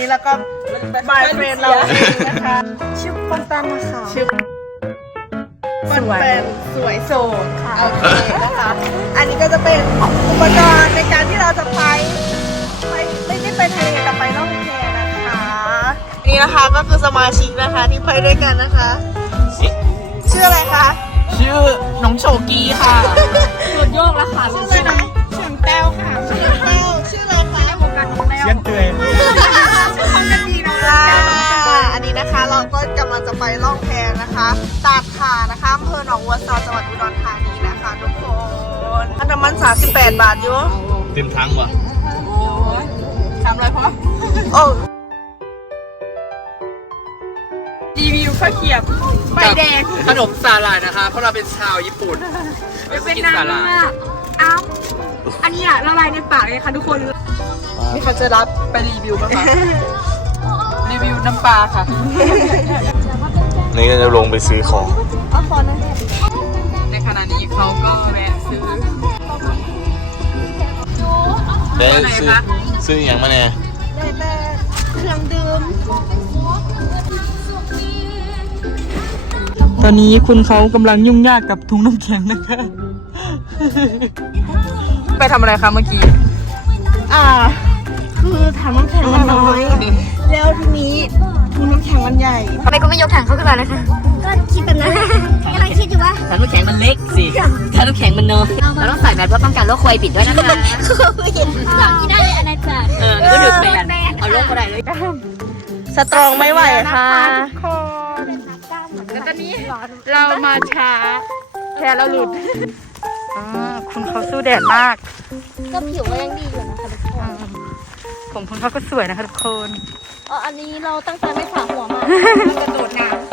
นี้แล้วก็บายเฟรนเราเองนะคะชื่อปันปันนะคะชื่อปันเป็นสวยโสดค่ะโอเคนะคะ อันนี้ก็จะเป็นอุปกรณ์ในการที่เราจะไปไปไม่ได้ไปทะเลแต่ไปล่องแพนะคะ นี่นะคะก็คือสมาชิกนะคะที่ไปด้วยกันนะคะ ชื่ออะไรคะชื่อน้องโชกีค่ะสุดโยกแล้วค่ะชื่ออะไรนะเฉียงแต้วค่ะ เชียนเตยชื่อของกันดีนะคะอันนี้นะคะเราก็กำลังจะไปล่องแพนะคะตาดขานะคะอำเภอหนองวัวซอจังหวัดอุดรธานีนะคะทุกคนอันน้ำมัน38 บาทอยู่เต็มทั้งวะสามร้อยพอโอ้รีวิวข้าวเขียบใบแดงขนมสาหร่ายนะคะ เพราะเราเป็นชาวญี่ปุ่นเราเป็นกินนางสาหร่ายมากอ้าวอันนี้อะละลายในปากเลยค่ะทุกคน มีใครจะรับไปรีวิวไหมคะรีวิวน้ำปลาค่ะ นี่ก็จะลงไปซื้อของ เอาขอนั่นแหละในขณะนี้เขาก็แวะซื้อได้อะไรซื้อคะซื้ออย่างมาเนี่ยได้แต่เครื่องดื่มตอนนี้คุณเขากำลังยุ่งยากกับถุงน้ำแข็งนะคะ ไปทำอะไรคะเมื่อกี้ อ่า คือถังน้ำแข็งมันน้อย แล้วทีนี้ถุงน้ำแข็งมันใหญ่ทำไมคุณไม่ยกถังเขาขึ้นมาเลยคะก็คิดแบบนั้นกำลังคิดอยู่ว่าถ้าน้ำแข็งมันเล็กสิถ้าน้ำแข็งมันน้อยเราต้องใส่แมสเพื่อป้องกันโรคโควิดด้วยนะคะอยากกินได้เลยอันนั้นจ้ะเออก็หยุดแบนเอาโรคก็ได้เลยสตรองไม่ไหวค่ะแล้วตอนนี้เรามาช้าแพรเราหลุดอ่าคุณเขาสู้แดดมาก ก็ผิวก็ยังดีอยู่นะคะทุกคน ผมคุณเขาก็สวยนะคะทุกคน อ๋อ อันนี้เราตั้งใจไม่ผ่าหัวมากระโดดน้ำ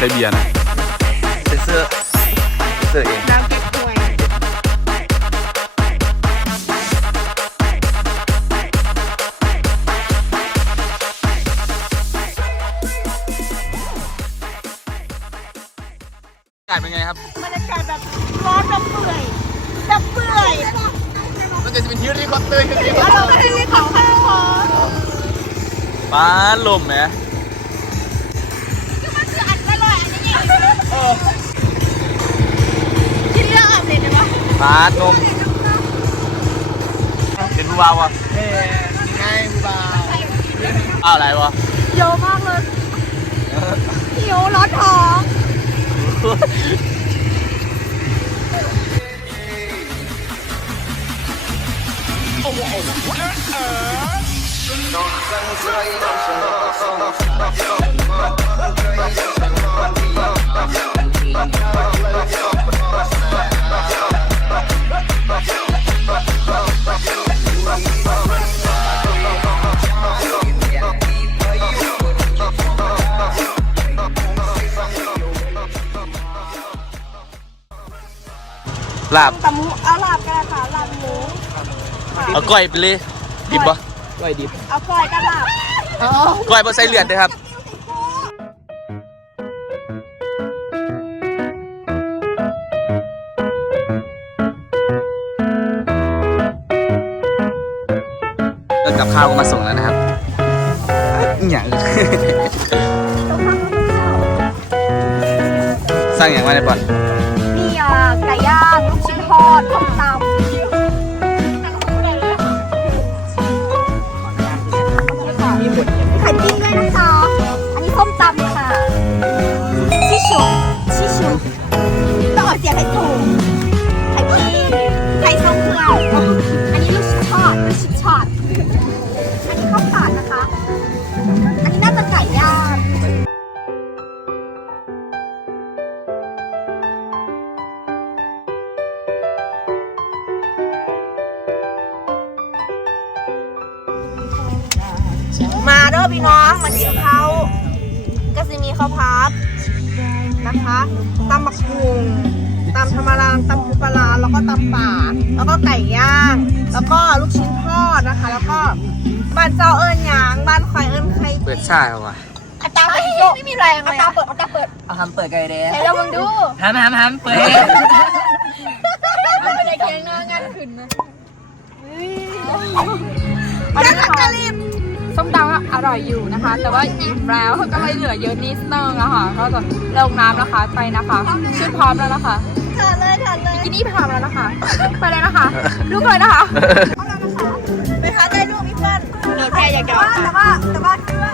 ใช้เบียร์นะเสื้อเสื้อเองอากาศเป็นไงครับบรรยากาศแบบร้อนแบบเปื่อยแบบเปื่อยมันจะเป็นฮิวรี่คอปเตอร์ฮิวรี่คอปแล้วเตอเราร์ก็ได้เรียกของข้าวพอป้าลมไหม คิดเรื่องอาบเลยนะวะป้านมเป็นผู้บ่าววะเอ้ยยังไงผู้บ่าวอ้าวอะไรวะเยอะมากเลยหิวร้อนท้อง ลาบตำหมูเอาลาบกันค่ะลาบหมูเอาก้อยไปเลยดิบปะก้อยดิบเอากล้อยกันลาบก้อยบะใส่เลือดเลยครับแล้วกับข้าวก็มาส่งแล้วนะครับอหย่างสร้างอย่างไรบอล ของตำไข่ปิ้งด้วยนะคะ อันนี้ส้มตำค่ะ ชิชุชิชุต้องออกเสียงให้ถูกไข่ปิ้งไข่ทรงเครื่อง มาเด้อพี่น้องมากินข้าวก็จะมีข้าวพับนะคะตำบักหุงตำธรรมดาตำปูปลาร้าแล้วก็ตำป่าแล้วก็ไก่ย่าง แล้วก็ลูกชิ้นทอดนะคะ แล้วก็บ้านเจ้าเอิญหยางบ้านควายเอิญไข่เปิดชาเอาว่ะอาจารย์ไม่ไม่มีแรงเลยอาจารย์เปิดอาจารย์เปิดเอาทำเปิดไก่แดงไหนเรามึงดูทำทำทำเปิดมันเป็นไอ้เคียงหน้างานขึ้นนะอันนี้ค่ะ ส้มตำอะอร่อยอยู่นะคะ แต่ว่าอิ่มแล้วก็เลยเหลือเยอะนิดนึงอะค่ะก็จะลงน้ำนะคะไปนะคะชุดพร้อมแล้วนะคะเถิดเลยเถิดเลยกินนี่พร้อมแล้วนะคะ ไปเลยนะคะลุกเลยนะคะไปหาใจลูกพี่เพื่อนเดี๋ยวแค่อยากจะแต่ว่าแต่ว่าคิดว่า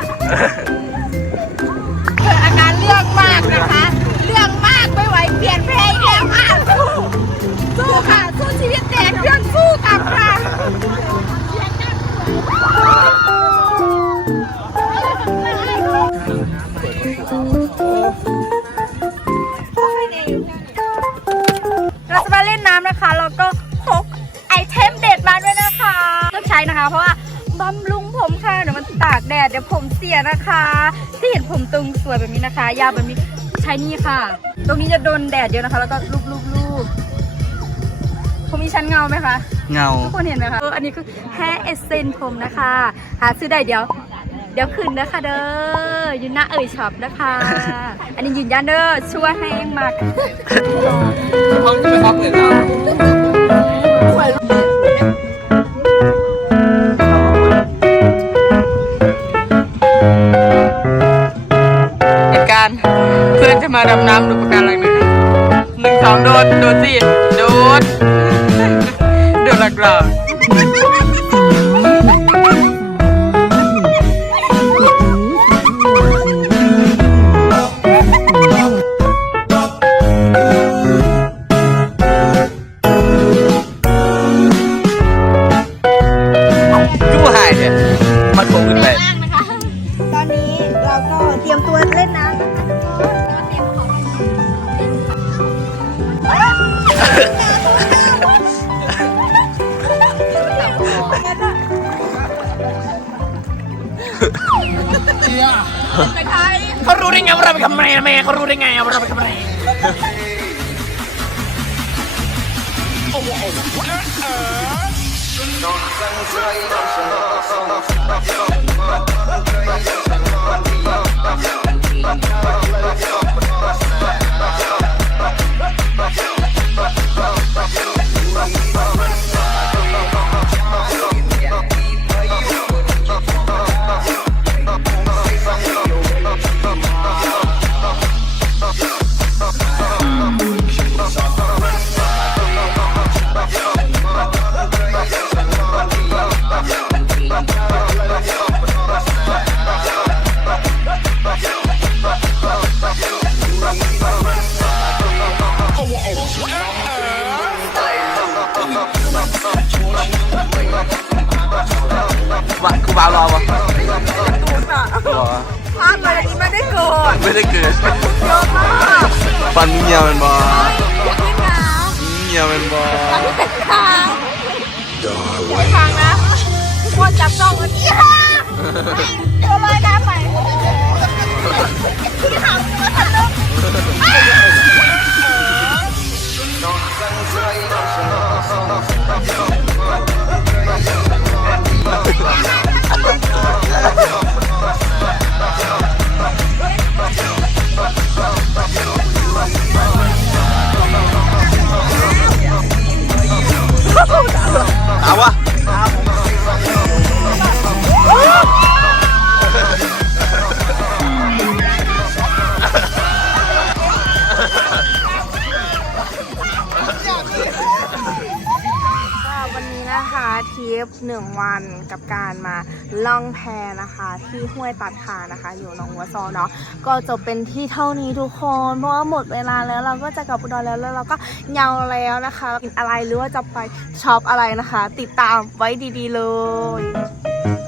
เกิดอาการเรื่องมากนะคะ ช้นะคะ เพราะว่าบำรุงผมค่ะเดี๋ยวมันตากแดดเดี๋ยวผมเสียนะคะ ที่เห็นผมตึงสวยแบบนี้นะคะ ยาวแบบนี้ใช้นี่ค่ะ ตรงนี้จะโดนแดดเยอะนะคะ แล้วก็ลูบลูบลูบผมมีชั้นเงาไหมคะ เงา ทุกคนเห็นไหมคะเอออันนี้คือ hair essence ผมนะคะ หาซื้อได้เดี๋ยว เดี๋ยวขึ้นนะคะเด้ออยู่หน้าเอ่ยช็อปนะคะ อันนี้ยืนยันเด้อช่วยให้เองมากห้องจะไปพักเลยเนาะ การเพื่อนจะมาดำน้ำดูประการอะไรไหมหนึ่งสองโดดโดดสิโดดโดดหลักห เขารู้ได้ไงว่าเราเป็นคำแม่แม่เขารู้ได้ไงว่าเราไป็นคำแม่ว่ากู บ่าวรอปะรอพลาดไปอันนี้ไม่ได้โกรธไม่ได้เกิดเยอะมากฟันเงียวเป็นบอเงียวเป็นบอทางนะทุกคนจับจ้องกันอีห่าตัวลอยน้ำ ทริปหนึ่งวันกับการมาล่องแพนะคะ ที่ห้วยตัดขานะคะ อยู่หนองวัวซอเนาะก็จบเป็นที่เท่านี้ทุกคน เพราะว่าหมดเวลาแล้วเราก็จะกลับอุดรแล้วแล้วเราก็เงาแล้วนะคะกินอะไรหรือว่าจะไปช็อปอะไรนะคะ ติดตามไว้ดีๆเลย